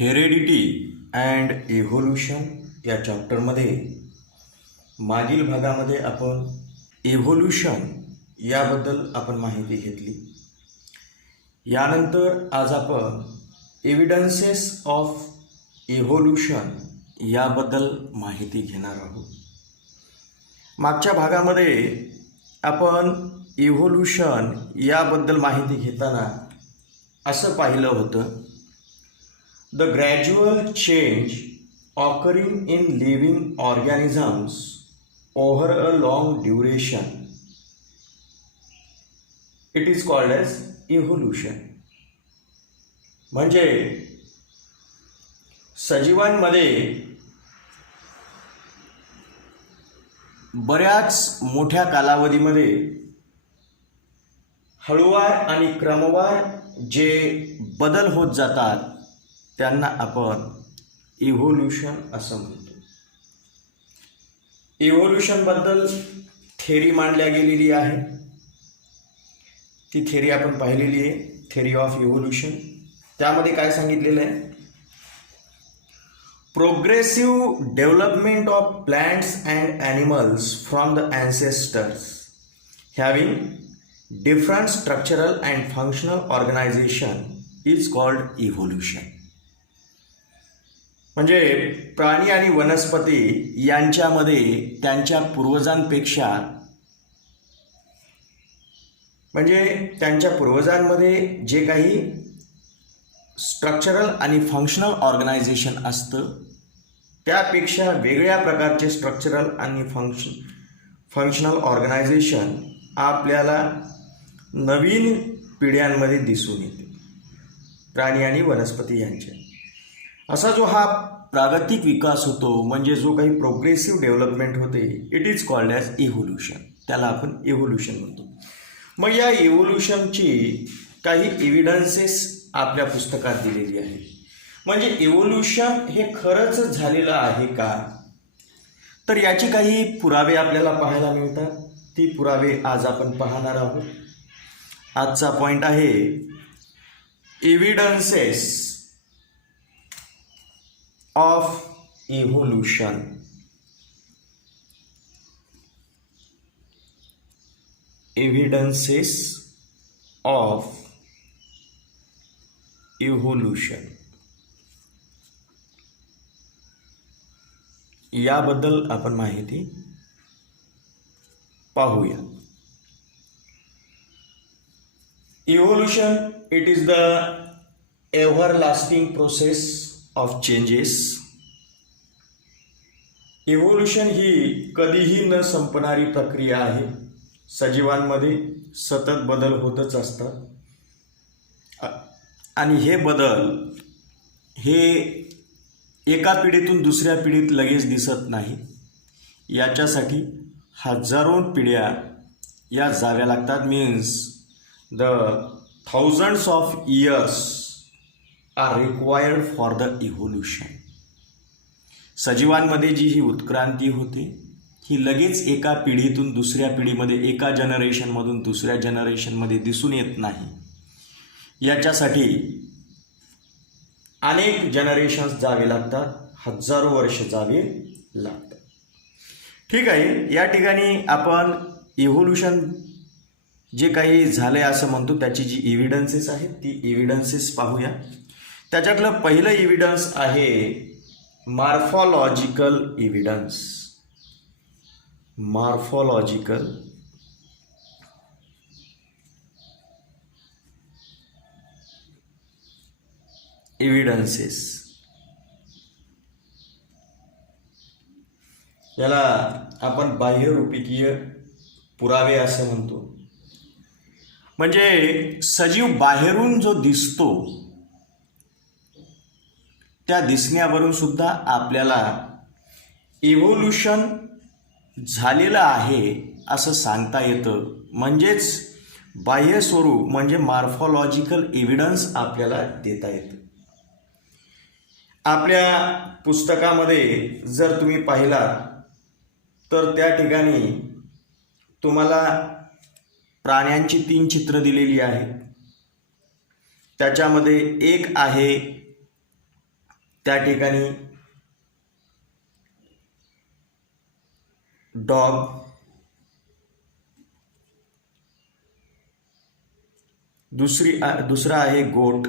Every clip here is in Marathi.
हेरेडिटी अँड इव्होल्यूशन या चॅप्टरमध्ये मागील भागामध्ये आपण इव्होल्यूशन याबद्दल आपण माहिती घेतली. यानंतर आज आपण एव्हिडन्सेस ऑफ इव्होल्यूशन याबद्दल माहिती घेणार आहोत. मागच्या भागामध्ये आपण इव्होल्यूशन याबद्दल माहिती घेताना असं पाहिलं होतं, the gradual change occurring in living organisms over a long duration, it is called as evolution. म्हणजे सजीवांमध्ये बऱ्याच मोठ्या कालावधीमध्ये हळूवार आणि क्रमवार जे बदल होत जातात त्यांना आपण इव्होल्यूशन असं म्हणतो. इव्होल्यूशनबद्दल थेरी मांडल्या गेलेली आहे. ती थेरी आपण पाहिलेली आहे, थेरी ऑफ इव्होल्यूशन. त्यामध्ये काय सांगितलेलं आहे, progressive development of plants and animals from the ancestors having different structural and functional organisation is called evolution. म्हणजे प्राणी आणि वनस्पती यांच्यामध्ये त्यांच्या पूर्वजांपेक्षा पूर्वजांमध्ये जे काही स्ट्रक्चरल आणि फंक्शनल ऑर्गनायझेशन असतं त्यापेक्षा वेगळ्या प्रकारचे स्ट्रक्चरल आणि फंक्शनल ऑर्गनायझेशन आपल्याला नवीन पिढ्यांमध्ये दिसून येते, प्राणी आणि वनस्पती यांच्या. असा जो हा प्रागतिक विकास होतो, म्हणजे जो काही प्रोग्रेसिव्ह डेव्हलपमेंट होते, it is called as evolution. त्याला आपण इव्होल्यूशन म्हणतो. मग या इव्होल्यूशनची काही एव्हिडन्सेस आपल्या पुस्तकात दिलेली आहे. म्हणजे इव्होल्यूशन हे खरंच झालेलं आहे का, तर याचे काही पुरावे आपल्याला पाहायला मिळतात. ती पुरावे आज आपण पाहणार आहोत. आजचा पॉईंट आहे evidences of evolution. Evidences of evolution याबद्दल आपण माहिती पाहूया. Evolution it is the everlasting process of changes. Evolution ही कधीही न संपणारी प्रक्रिया आहे. सजीवांमध्ये सतत बदल होतच असतात आणि हे बदल हे एका पिढीतून दुसऱ्या पिढीत लगेच दिसत नाही. याच्यासाठी हजारो पिढ्या या जाव्या लागतात. Means the thousands of years are required for the evolution. सजीवांमध्ये जी ही उत्क्रांती होते ही लगेच एका पिढीतून दुसऱ्या पिढीमध्ये, एका जनरेशनमधून दुसऱ्या जनरेशनमध्ये दिसून येत नाही. याच्यासाठी अनेक जनरेशन्स जावे लागतात, हजारो वर्ष जावे लागतात. ठीक आहे, या ठिकाणी आपण इव्होल्यूशन जे काही झाले असं म्हणतो त्याची जी एव्हिडन्सेस आहेत ती एव्हिडन्सेस पाहूया. त्याच्यातलं पहिलं एव्हिडन्स आहे मॉर्फॉलॉजिकल एव्हिडन्स. मॉर्फॉलॉजिकल एव्हिडन्सेस याला आपण बाह्यरूपिकीय पुरावे असं म्हणतो. म्हणजे सजीव बाहेरून जो दिसतो त्या दिसण्यावरून सुद्धा आपल्याला इव्होल्यूशन झालेलं आहे असं सांगता येतं. म्हणजेच बाह्य स्वरूप म्हणजे मॉर्फॉलॉजिकल एव्हिडन्स आपल्याला देता येतं. आपल्या पुस्तकामध्ये जर तुम्ही पाहिलात तर त्या ठिकाणी तुम्हाला प्राण्यांची 3 चित्र दिलेली आहेत. त्याच्यामध्ये एक आहे त्या ठिकाणी डॉग, दुसरा आहे गोट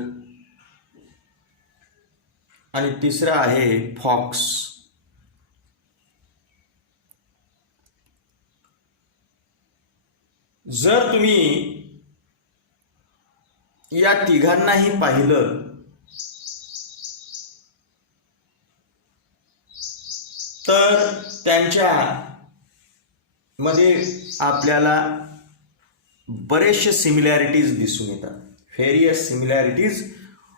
आणि तिसरा आहे फॉक्स. जर तुम्ही या तिघांनाही पाहिलं तर त्यांच्या मध्ये आपल्याला बरेचसे सिमिलॅरिटीज दिसून येतात. Various similarities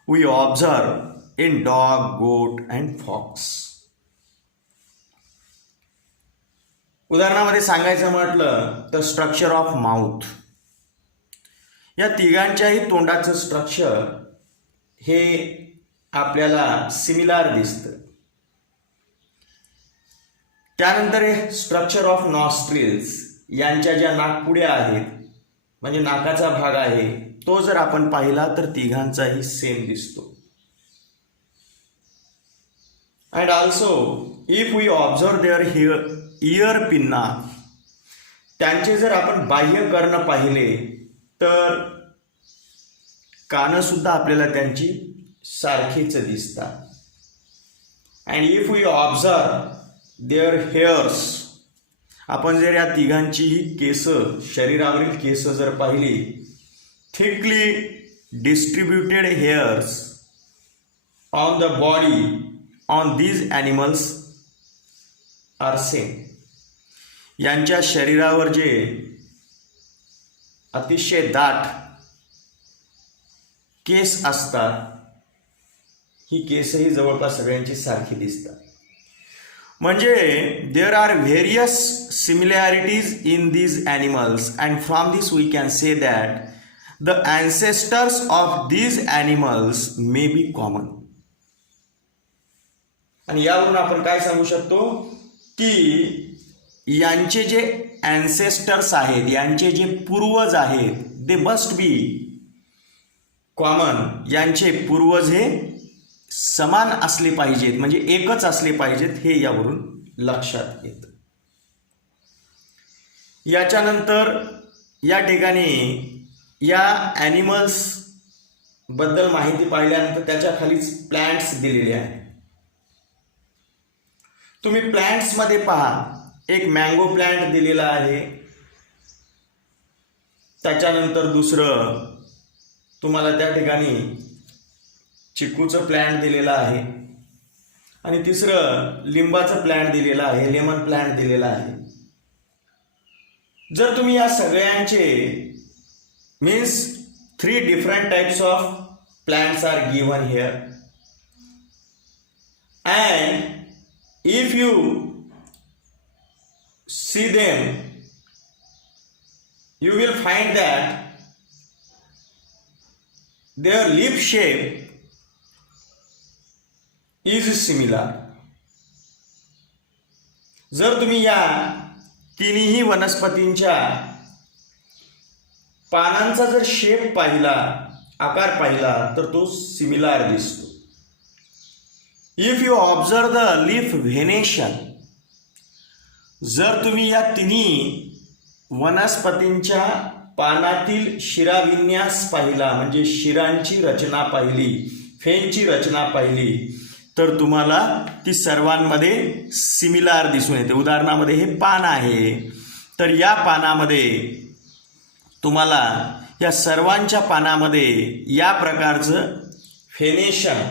we observe in dog, goat and fox. उदाहरणामध्ये सांगायचं म्हटलं तर स्ट्रक्चर ऑफ माउथ. या तिघांच्याही तोंडाचं स्ट्रक्चर हे आपल्याला सिमिलर दिसतं. त्यानंतर हे स्ट्रक्चर ऑफ नॉस्ट्रिल्स, यांच्या ज्या नाकपुड्या आहेत म्हणजे नाकाचा भाग आहे तो जर आपण पाहिला तर तिघांचाही सेम दिसतो. And also if we observe their ear pinna, त्यांचे जर आपण बाह्य कर्ण पाहिले तर कानं सुद्धा आपल्याला त्यांची सारखीच दिसतात. And if we observe their hairs, आपण जर या तिघांचीही केस, शरीरावरील केस जर पाहिली, thickly distributed hairs on the body on these animals are same. यांच्या शरीरावर जे अतिशय दाट केस असतात, ही केसही जवळपास सगळ्यांची सारखी दिसतात. म्हणजे there are various similarities in these animals and from this we can say that the ancestors of these animals may be common. आणि यावरून आपण काय सांगू शकतो की यांचे जे अँसेस्टर्स आहेत, यांचे जे पूर्वज आहेत, दे मस्ट बी कॉमन. यांचे पूर्वज हे समान असले पाहिजेत, म्हणजे एकच असले पाहिजेत, हे यावरून लक्षात येतं. याच्यानंतर या ठिकाणी या ॲनिमल्स बद्दल माहिती पाहिल्यानंतर त्याच्या खालीच प्लॅन्ट्स दिलेले आहेत. तुम्ही प्लॅन्ट्समध्ये पहा, एक मँगो प्लॅन्ट दिलेला आहे, त्याच्यानंतर दुसरं तुम्हाला त्या ठिकाणी चिकूचं प्लॅन्ट दिलेलं आहे आणि तिसरं लिंबाचं प्लॅन्ट दिलेलं आहे, लेमन प्लॅन्ट दिलेला आहे. जर तुम्ही या सगळ्यांचे means 3 different types of plants are given here and if you see them, you will find that their leaf shape is similar. जर तुम्ही या तिन्ही वनस्पतींच्या पानांचा जर शेप पाहिला, आकार पाहिला, तर तो सिमिलर दिसतो. If you observe the leaf venation, जर तुम्ही या तिन्ही वनस्पतींच्या पानातील शिराविन्यास पाहिला, म्हणजे शिरांची रचना पाहिली, फेनची रचना पाहिली, तर तुम्हाला ती सर्वांमध्ये सिमिलर दिसून येते. उदाहरणामध्ये हे पान आहे, तर या पानामध्ये तुम्हाला या सर्वांच्या पानामध्ये या प्रकारचं फेनेशन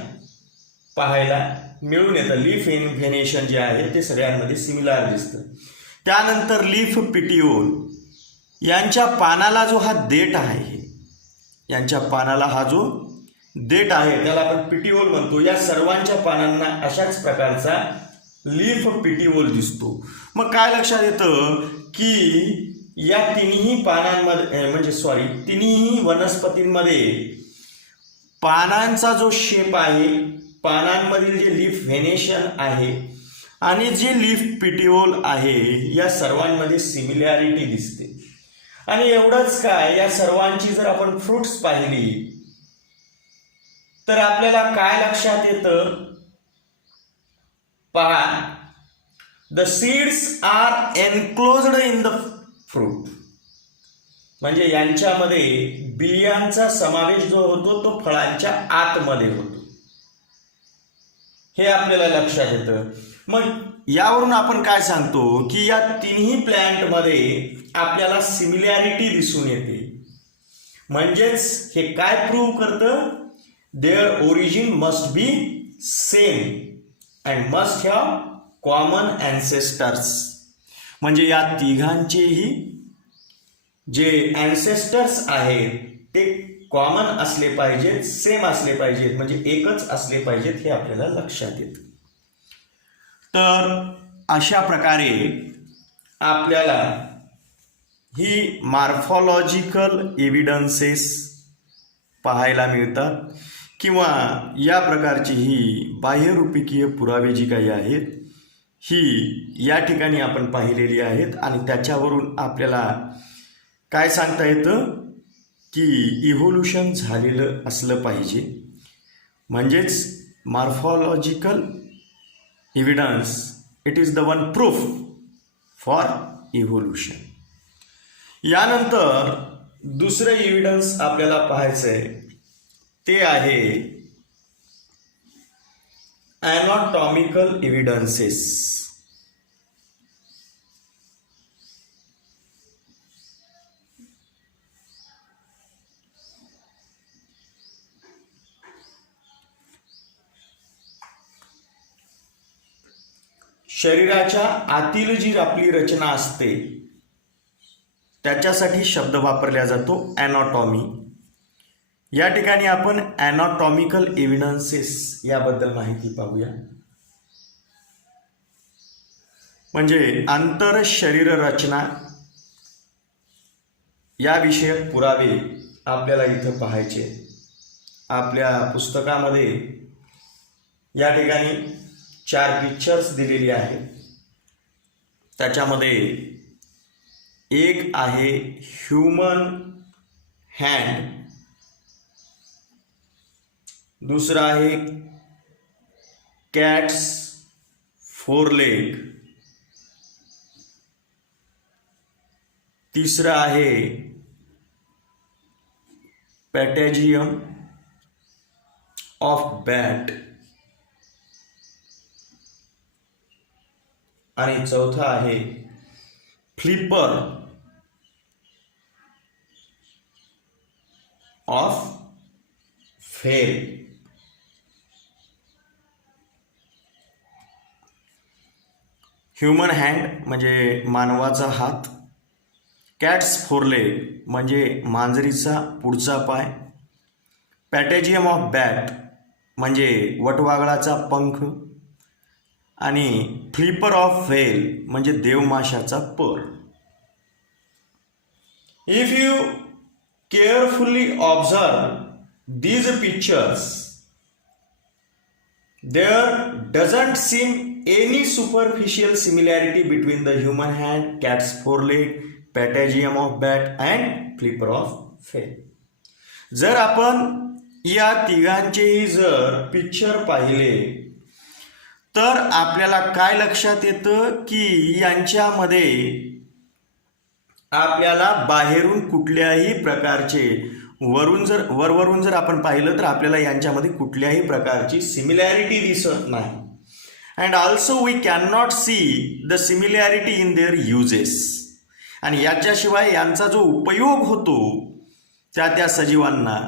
पाहायला मिळून येतं. लीफ व्हेनेशन जे आहे ते सगळ्यांमध्ये सिमिलर दिसतं. त्यानंतर लीफ पिटिओल, यांच्या पानाला जो हा देठ आहे, यांच्या पानाला हा जो देठ आहे त्याला आपण पिटिओल म्हणतो. या सर्वांच्या पानांना अशाच प्रकारचा लीफ पिटिओल दिसतो. मग काय लक्षात येतं की या तिन्ही पानांमध्ये म्हणजे तिन्ही वनस्पतींमध्ये पानांचा जो शेप आहे, पानांमधील जे लीफ व्हेनेशन आहे आणि जे लीफ पिटिओल आहे, या सर्वांमध्ये सिमिलॅरिटी दिसते. आणि एवढंच काय, या सर्वांची जर आपण फ्रुट्स पाहिली तर आपल्याला काय लक्षात येतं पहा, the seeds are enclosed in the fruit, म्हणजे यांच्यामध्ये बियांचा समावेश जो होतो तो फळांच्या आतमध्ये होतो, हे आपल्याला लक्षात येतं. मग यावरून आपण काय सांगतो की या तिन्ही प्लॅन्टमध्ये आपल्याला सिमिलॅरिटी दिसून येते. म्हणजेच हे काय प्रूव्ह करतं, their origin must be same and must have common ancestors. म्हणजे या तिघांचेही जे ॲन्सेस्टर्स आहेत ते कॉमन असले पाहिजेत, सेम असले पाहिजेत, म्हणजे एकच असले पाहिजेत, हे आपल्याला लक्षात येतं. तर अशा प्रकारे आपल्याला ही मॉर्फॉलॉजिकल एव्हिडन्सेस पाहायला मिळतात, किंवा या प्रकारची ही बाह्यरूपिकीय पुरावे जी काही आहेत ही या ठिकाणी आपण पाहिलेली आहेत. आणि त्याच्यावरून आपल्याला काय सांगता येतं की इव्होल्युशन झालेलं असलं पाहिजे. म्हणजेच morphological evidence, it is the one proof for evolution. यानंतर दुसरं एव्हिडन्स आपल्याला पाहायचं आहे, ते आहे ॲनाटॉमिकल एव्हिडन्सेस. शरीराच्या आतील जी आपली रचना असते त्याच्यासाठी शब्द वापरला जातो ॲनाटॉमी. या ठिकाणी आपण ॲनाटॉमिकल एव्हिडन्सेस याबद्दल माहिती पाहूया. म्हणजे आंतर शरीर रचना या विषयक पुरावे आपल्याला इथं पाहायचे. आपल्या पुस्तकामध्ये या ठिकाणी 4 पिक्चर्स दिलेली आहेत. त्याच्यामध्ये एक आहे ह्यूमन हँड, दुसरा आहे कॅट्स फोरलेग, तिसरा आहे पॅटेजियम ऑफ बॅट, आणि चौथा आहे flipper of fail. Human hand म्हणजे मानवाचा हात, कॅट्स फोरलेग म्हणजे मांजरीचा पुढचा पाय, पॅटेजियम ऑफ बॅट म्हणजे वटवाघळाचा पंख, आणि फ्लिपर ऑफ व्हेल म्हणजे देवमाशाचा पर. If you carefully observe these pictures, there doesn't seem any superficial similarity between the human hand, cat's foreleg, patagium of bat and flipper of whale. जर आपण या तिघांचेही जर पिक्चर पाहिले तर आपल्याला काय लक्षात येतं की यांच्यामध्ये आपल्याला बाहेरून कुठल्याही प्रकारचे वरवरून जर आपण पाहिलं तर आपल्याला यांच्यामध्ये कुठल्याही प्रकारची सिमिलॅरिटी दिसत नाही. And also we can not see the similarity in their uses. आणि याच्याशिवाय यांचा जो उपयोग होतो त्या सजीवांना,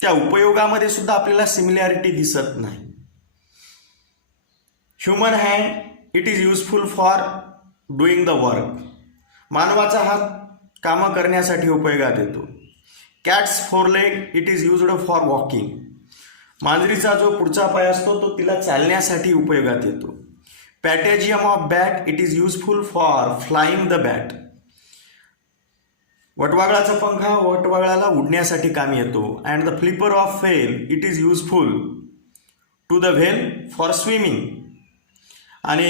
त्या उपयोगामध्ये सुद्धा आपल्याला सिमिलॅरिटी दिसत नाही. Human hand, it is useful for doing the work. मानवाचा हात कामं करण्यासाठी उपयोगात येतो. Cat's foreleg, it is used for walking. मांजरीचा जो पुढचा पाय असतो तो तिला चालण्यासाठी उपयोगात येतो. Patagium of bat, it is useful for flying the bat. वटवाघळाचा पंख हा वटवाघळाला उडण्यासाठी कामी येतो. And the flipper of whale, it is useful to the whale for swimming. आणि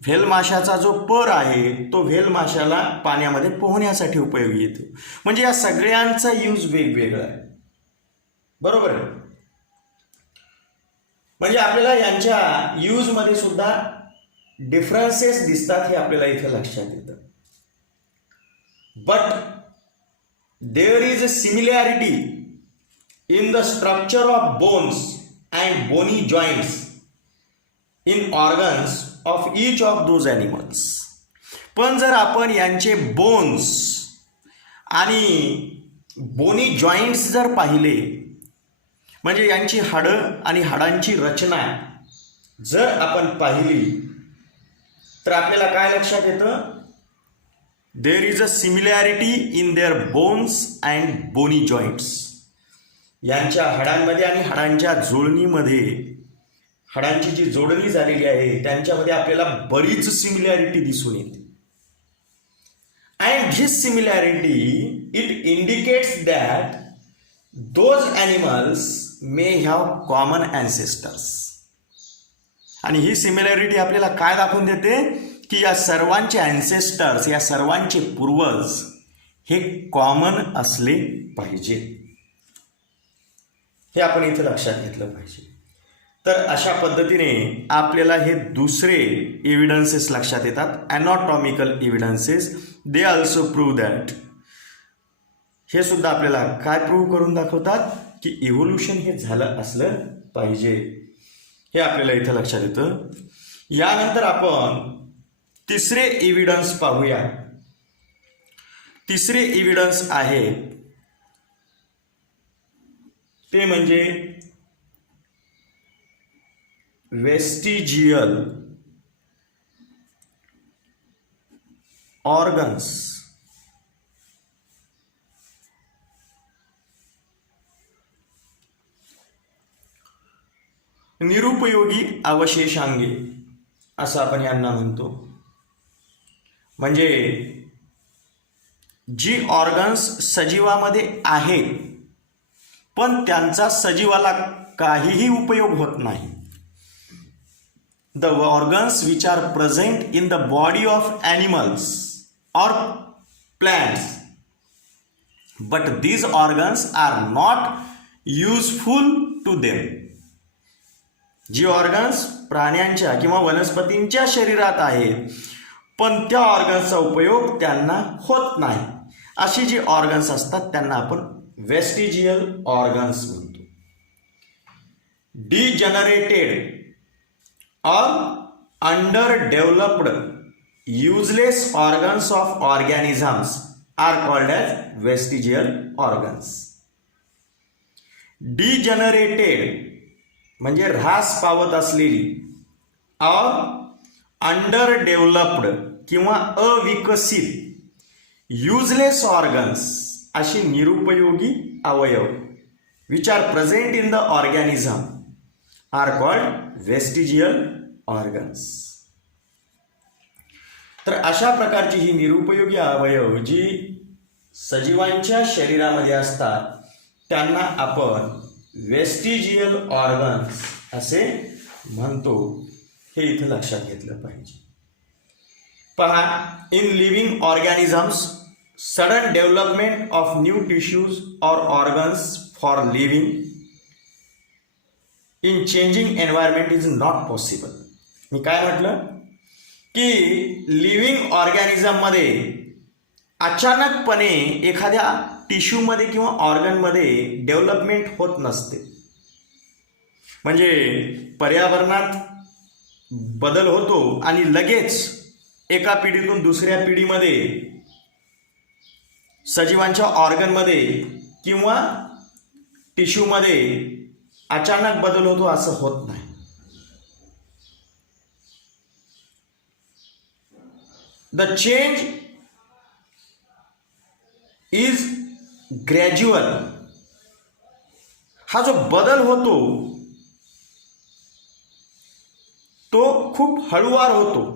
व्हेल माशाचा जो पर आहे तो व्हेल माशाला पाण्यामध्ये पोहण्यासाठी उपयोगी येतो. म्हणजे या सगळ्यांचा यूज वेगवेगळा आहे, बरोबर आहे. म्हणजे आपल्याला यांच्या यूजमध्ये सुद्धा डिफरन्सेस दिसतात हे आपल्याला इथे लक्षात येतं. But there is a similarity in the structure of bones and bony joints in organs of each of those animals. पण जर आपण यांचे बोन्स आणि बोनी जॉईंट्स जर पाहिले, म्हणजे यांची हाडं आणि हाडांची रचना जर आपण पाहिली, तर आपल्याला काय लक्षात येतं? There is a similarity in their bones and bony joints. यांच्या हाडांमध्ये आणि हाडांच्या जोडणीमध्ये, हाडांची जी जोडणी झालेली आहे त्यांच्यामध्ये आपल्याला बरीच सिमिलॅरिटी दिसून येते. And this similarity it indicates that those animals may have common ancestors. आणि ही सिमिलॅरिटी आपल्याला काय दाखवून देते की या सर्वांचे ॲन्सेस्टर्स, या सर्वांचे पूर्वज हे कॉमन असले पाहिजे. हे आपण इथे लक्षात घेतलं पाहिजे. तर अशा पद्धतीने आपल्याला हे दुसरे एव्हिडन्सेस लक्षात येतात, anatomical evidences. They also prove that, हे सुद्धा आपल्याला काय प्रूव्ह करून दाखवतात की इव्होल्युशन हे झालं असलं पाहिजे. हे आपल्याला इथं लक्षात येतं. यानंतर आपण तिसरे एव्हिडन्स पाहूया. तिसरे एव्हिडन्स आहे ते म्हणजे वेस्टिजियल ऑर्गन्स. निरुपयोगी अवशेषांगे असं आपण यांना म्हणतो. म्हणजे जी ऑर्गन्स सजीवामध्ये आहेत पण त्यांचा सजीवाला काहीही उपयोग होत नाही. The organs which are present in the body of animals or plants, but these organs are not useful to them. जी ऑर्गन्स प्राण्यांच्या किंवा वनस्पतींच्या शरीरात आहेत पण त्या ऑर्गन्सचा उपयोग त्यांना होत नाही, अशी जी ऑर्गन्स असतात त्यांना आपण वेस्टिजियल ऑर्गन्स म्हणतो. Degenerated or underdeveloped useless organs of organisms are called as vestigial organs. Degenerated म्हणजे ऱ्हास पावत असलेली, or underdeveloped किंवा अविकसित useless organs अशी निरुपयोगी अवयव which are present in the organism are called vestigial organs. तर अशा प्रकारची ही निरुपयोगी अवयव जी सजीवांच्या शरीरामध्ये असतात त्यांना आपण वेस्टिजियल ऑर्गन्स असे म्हणतो. हे इथं लक्षात घेतलं पाहिजे. पहा, in living organisms sudden development of new tissues or organs for living in changing environment is not possible. मी काय म्हटलं की लिव्हिंग ऑर्गॅनिझममध्ये अचानकपणे एखाद्या टिश्यूमध्ये किंवा ऑर्गनमध्ये डेव्हलपमेंट होत नसते. म्हणजे पर्यावरणात बदल होतो आणि लगेच एका पिढीतून दुसऱ्या पिढीमध्ये सजीवांच्या ऑर्गनमध्ये किंवा टिश्यूमध्ये अचानक बदल होतो असं होत नाही. The change is gradual. हा जो बदल होतो तो खूप हळूवार होतो.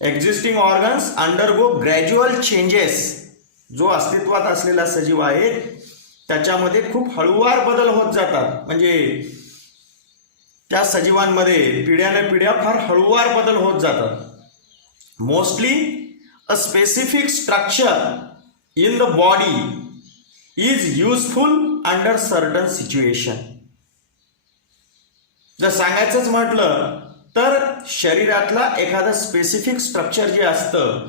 Existing organs undergo gradual changes. जो अस्तित्वात असलेला सजीव आहे त्याच्यामध्ये खूप हळूवार बदल होत जातात. म्हणजे त्या सजीवांमध्ये पिढ्यानपिढ्या फार हळूवार बदल होत जातात. Mostly a specific structure in the body is useful under certain situation. जर सांगायचंच म्हटलं तर शरीरातला एखादं स्पेसिफिक स्ट्रक्चर जे असतं,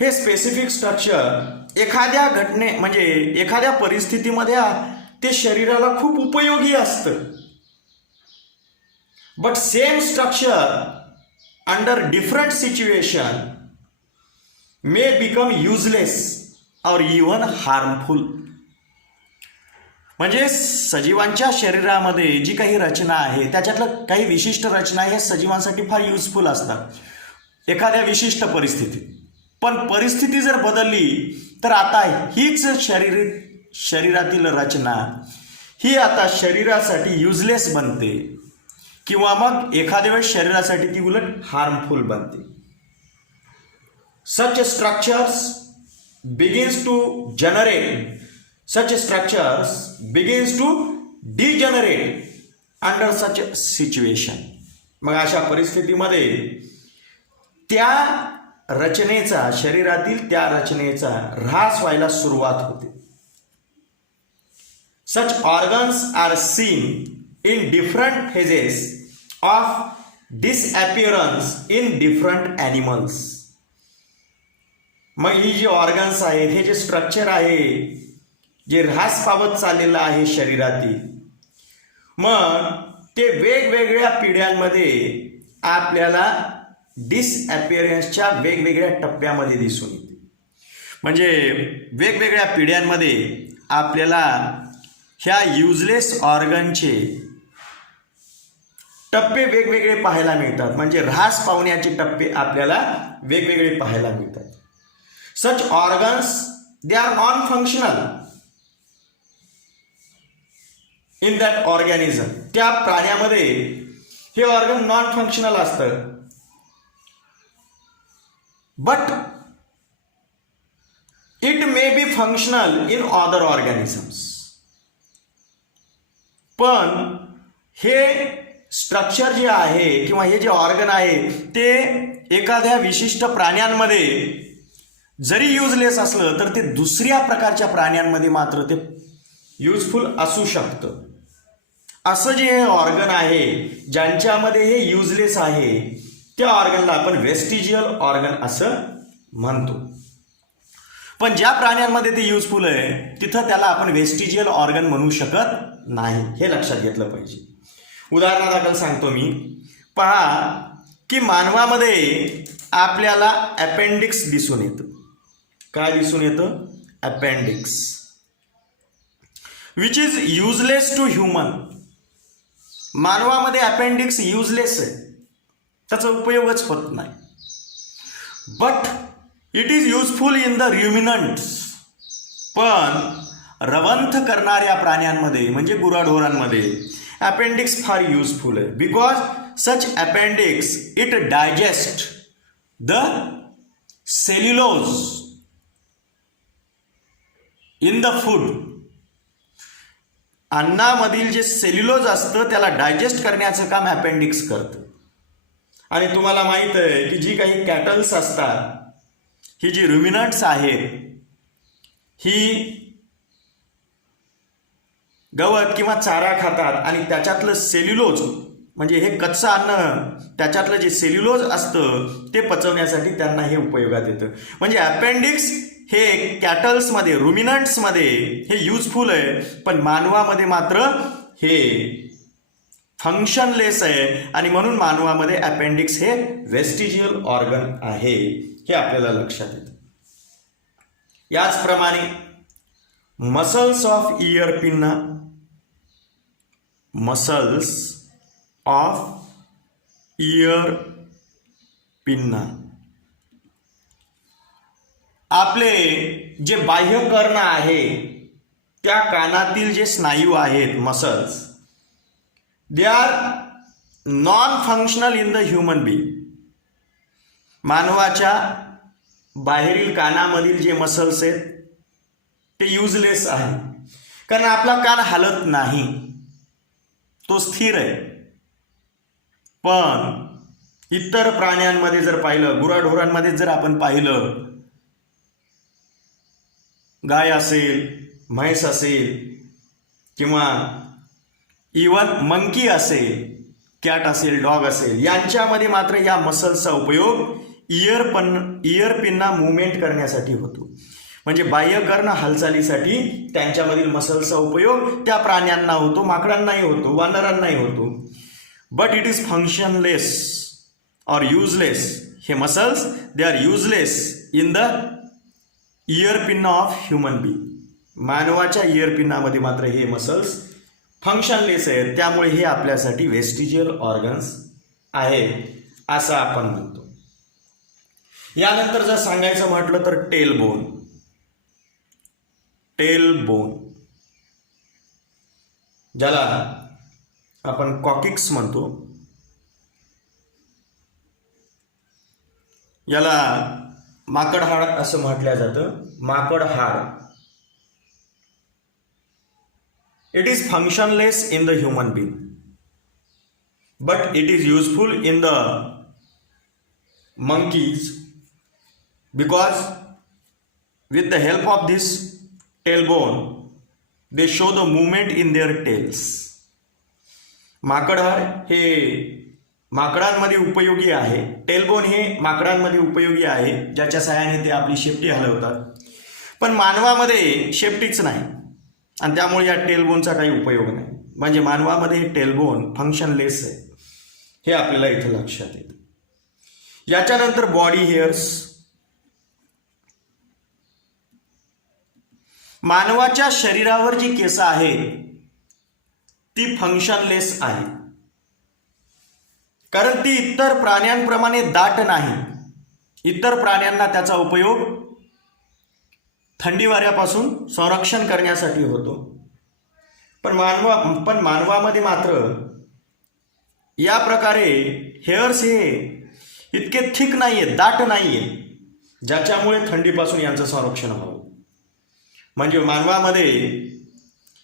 हे स्पेसिफिक स्ट्रक्चर एखाद्या म्हणजे एखाद्या परिस्थितीमध्ये ते शरीराला खूप उपयोगी असतं. But same structure under different situation may become useless और इवन हार्मफुल. म्हणजे सजीवांच्या शरीरामध्ये जी काही रचना आहे त्याच्यातलं काही विशिष्ट रचना हे सजीवांसाठी फार युजफुल असतात एखाद्या विशिष्ट परिस्थितीत. पण परिस्थिती जर बदलली तर आता हीच शरीरातील रचना ही आता शरीरासाठी युजलेस बनते किंवा मग एखाद्या वेळेस शरीरासाठी ती उलट हार्मफुल बनते. Such structures begins to degenerate under such a situation. मग अशा परिस्थितीमध्ये त्या रचनेचा, शरीरातील त्या रचनेचा ऱ्हास व्हायला सुरुवात होते. Such organs are seen in different phases of disappearance in different animals. मग ही जी ऑर्गन्स आहेत, हे जे स्ट्रक्चर आहे जे ऱ्हास पावत चाललेलं आहे शरीरातील, मग ते वेगवेगळ्या पिढ्यांमध्ये आपल्याला डिसअपिअरन्सच्या वेगवेगळ्या टप्प्यामध्ये दिसून येते. म्हणजे वेगवेगळ्या पिढ्यांमध्ये आपल्याला ह्या युजलेस ऑर्गनचे टप्पे वेगवेगळे पाहायला मिळतात. म्हणजे ऱ्हास पावण्याचे टप्पे आपल्याला वेगवेगळे पाहायला मिळतात. Such organs, they are non-functional in that organism. त्या प्राण्यामध्ये हे ऑर्गन नॉन फंक्शनल असतं. But it may be functional in other organisms. पण हे स्ट्रक्चर जे आहे किंवा हे जे ऑर्गन आहे ते एखाद्या विशिष्ट प्राण्यांमध्ये जरी युजलेस असलं तर ते दुसऱ्या प्रकारच्या प्राण्यांमध्ये मात्र ते युजफुल असू शकतं. असं जे हे ऑर्गन आहे ज्यांच्यामध्ये हे युजलेस आहे त्या ऑर्गनला आपण वेस्टिजियल ऑर्गन असं म्हणतो. पण ज्या प्राण्यांमध्ये ते युजफुल आहे तिथं त्याला आपण वेस्टिजियल ऑर्गन म्हणू शकत नाही. हे लक्षात घेतलं पाहिजे. उदाहरणादाखल सांगतो मी. पहा की मानवामध्ये आपल्याला अपेंडिक्स दिसून येतं. काय दिसून येतं? Appendix, which is useless to human. मानवामध्ये अपेंडिक्स युजलेस आहे, त्याचा उपयोगच होत नाही. But it is useful in the ruminants. पण रवंथ करणाऱ्या प्राण्यांमध्ये म्हणजे गुराढोरांमध्ये अपेंडिक्स फार युजफुल आहे. Because such appendix it digest the cellulose in the food. अन्नामधील जे सेल्युलोज असतं त्याला डायजेस्ट करण्याचं काम अपेंडिक्स करतं. आणि तुम्हाला माहित आहे की जी काही कॅटल्स असतात, ही जी रुमिनंट्स आहेत, ही गवत किंवा चारा खातात आणि त्याच्यातलं सेल्युलोज म्हणजे हे कच्चं अन्न, त्याच्यातलं जे सेल्युलोज असतं ते पचवण्यासाठी त्यांना हे उपयोगात येतं. म्हणजे अपेंडिक्स हे कॅटल्समध्ये, रुमिनंट्समध्ये हे युजफुल आहे, पण मानवामध्ये मात्र हे फंक्शनलेस आहे. आणि म्हणून मानवामध्ये अपेंडिक्स हे वेस्टिजियल ऑर्गन आहे, हे आपल्याला लक्षात येतं. याचप्रमाणे muscles of year pinna, muscles of year pinna, आपले जे बाह्य कर्ण आहे त्या कानातील जे स्नायू आहेत muscles, they R non functional in the human being. मानवाच्या बाहेरील कानामधील जे मसल्स आहेत ते युजलेस आहे, कारण आपला कान हलत नाही, तो स्थिर आहे. पण इतर प्राण्यांमध्ये जर पाहिलं, गुराढोरांमध्ये जर आपण पाहिलं, गाय असेल, म्हैस असेल किंवा इवन मंकी असेल, कॅट असेल, डॉग असेल, यांच्यामध्ये मात्र या मसल्सचा उपयोग इयरपिनना मुवमेंट करण्यासाठी होतो. म्हणजे बाह्यकर्ण हालचालीसाठी त्यांच्यामधील मसल्सचा उपयोग त्या प्राण्यांना होतो, माकडांनाही होतो, वानरांनाही होतो. But it is फंक्शनलेस or useless. हे muscles they are useless in the ear pinna of human being. मानवाच्या इयरपिनामध्ये मात्र हे मसल्स फंक्शनलेस आहेत. त्यामुळे हे आपल्यासाठी वेस्टिजियल ऑर्गन्स आहेत असं आपण म्हणतो. यानंतर जर सांगायचं म्हटलं तर टेल बोन. ज्याला आपण कॉकिक्स म्हणतो, याला माकड हाड असं म्हटलं जातं. माकड हाड. It is functionless in the human being but it is useful in the monkeys because with the help of this tailbone they show the movement in their tails. माकडहाड हे माकडांमध्ये उपयोगी आहे. टेलबोन हे माकडांमध्ये उपयोगी आहे, ज्याच्या सहाय्याने ते आपली शेपटी हलवतात. पण मानवामध्ये शेपटीच नाही आणि त्यामुळे या टेलबोनचा काही उपयोग नाही. म्हणजे मानवामध्ये टेलबोन फंक्शनलेस आहे, हे आपल्याला इथे लक्षात येतं. याच्यानंतर बॉडी हेअर्स. मानवाच्या शरीरावर जी केस आहेत ती फंक्शनलेस आहे, कारण ती इतर प्राण्यांप्रमाणे दाट नाही. इतर प्राण्यांना त्याचा उपयोग थंडी वाऱ्यापासून संरक्षण करण्यासाठी होतो. पण मानवामध्ये मात्र या प्रकारे हेअर्स हे इतके थिक नाहीये, दाट नाहीये, ज्याच्यामुळे थंडीपासून यांचं संरक्षण व्हावं. म्हणजे मानवामध्ये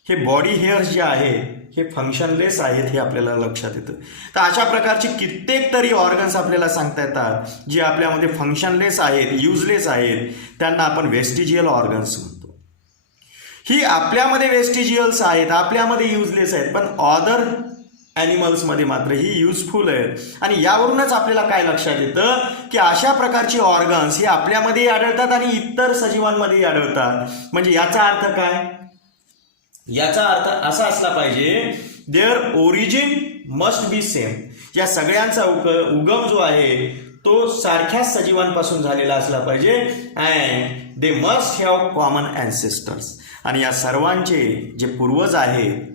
हे बॉडी हेअर्स जे आहे हे फंक्शनलेस आहेत, हे आपल्याला लक्षात येतं. तर अशा प्रकारची कित्येक तरी ऑर्गन्स आपल्याला सांगता येतात जे आपल्यामध्ये फंक्शनलेस आहेत, युजलेस आहेत. त्यांना आपण वेस्टिजियल ऑर्गन्स म्हणतो. ही आपल्यामध्ये वेस्टिजियल्स आहेत, आपल्यामध्ये युजलेस आहेत, पण अदर ॲनिमल्समध्ये मात्र ही युजफुल आहेत. आणि यावरूनच आपल्याला काय लक्षात येतं की अशा प्रकारची ऑर्गन्स ही आपल्यामध्येही आढळतात आणि इतर सजीवांमध्येही आढळतात. म्हणजे याचा अर्थ काय? याचा अर्थ असा असला पाहिजे their origin must be same. या सगळ्यांचा उगम जो आहे तो सारख्याच सजीवांपासून झालेला असला पाहिजे. And they must have common ancestors. आणि या सर्वांचे जे पूर्वज आहेत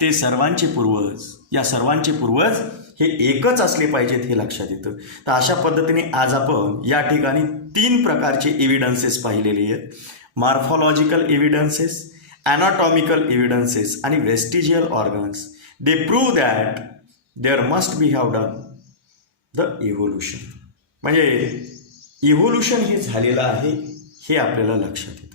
ते सर्वांचे पूर्वज हे एकच असले पाहिजेत, हे लक्षात येतं. तर अशा पद्धतीने आज आपण या ठिकाणी 3 प्रकारचे एव्हिडन्सेस पाहिलेले आहेत. मॉर्फॉलॉजिकल एव्हिडन्सेस, ॲनाटॉमिकल एव्हिडन्सेस आणि vestigial organs. They prove that there must be have done the evolution. म्हणजे इव्होल्युशन हे झालेलं आहे, हे आपल्याला लक्षात येतं.